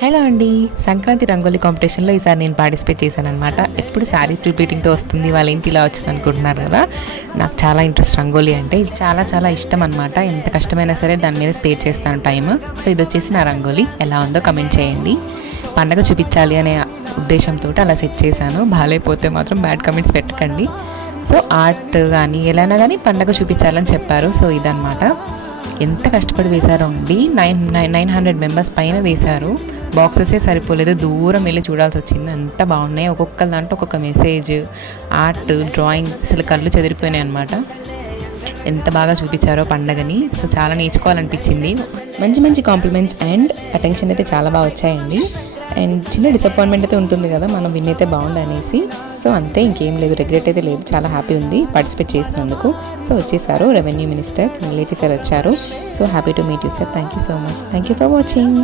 Hello అండి, సంక్రాంతి రంగోలీ కాంపిటీషన్లో ఈసారి నేను పార్టిసిపేట్ చేశాను అనమాట. ఎప్పుడు శారీ రిపీటింగ్తో వస్తుంది, వాళ్ళ ఇంటి ఇలా వచ్చింది అనుకుంటున్నారు కదా. నాకు చాలా ఇంట్రెస్ట్ రంగోలీ అంటే, ఇది చాలా చాలా ఇష్టం అనమాట. ఎంత కష్టమైనా సరే దాని మీద స్పేర్ చేస్తాను టైం. సో ఇది వచ్చేసి నా రంగోలీ, ఎలా ఉందో కమెంట్ చేయండి. పండగ చూపించాలి అనే ఉద్దేశంతో అలా సెట్ చేశాను. బాగాలేకపోతే మాత్రం బ్యాడ్ కమెంట్స్ పెట్టకండి. సో ఆర్ట్ కానీ ఎలా కానీ పండగ చూపించాలని చెప్పారు. సో ఇదనమాట. ఎంత కష్టపడి వేశారో అండి. 900 మెంబర్స్ పైన వేశారు. బాక్సెసే సరిపోలేదు, దూరం వెళ్ళి చూడాల్సి వచ్చింది. అంత బాగున్నాయి. ఒక్కొక్క దాంట్లో ఒక్కొక్క మెసేజ్, ఆర్ట్, డ్రాయింగ్, అసలు కళ్ళు చెదిరిపోయినాయి అనమాట. ఎంత బాగా చూపించారో పండగని. సో చాలా నేర్చుకోవాలనిపించింది. మంచి మంచి కాంప్లిమెంట్స్ అండ్ అటెన్షన్ అయితే చాలా బాగా వచ్చాయండి. అండ్ చిన్న డిసప్పాయింట్మెంట్ అయితే ఉంటుంది కదా, మనం విన్ అయితే బాగుంది అనేసి. సో అంతే, ఇంకేం లేదు, రిగ్రెట్ అయితే లేదు. చాలా హ్యాపీ ఉంది పార్టిసిపేట్ చేసినందుకు. సో వచ్చేసారు రెవెన్యూ మినిస్టర్, రిలేటివ్ సార్ వచ్చారు. So happy to meet you sir. Thank you so much. Thank you for watching.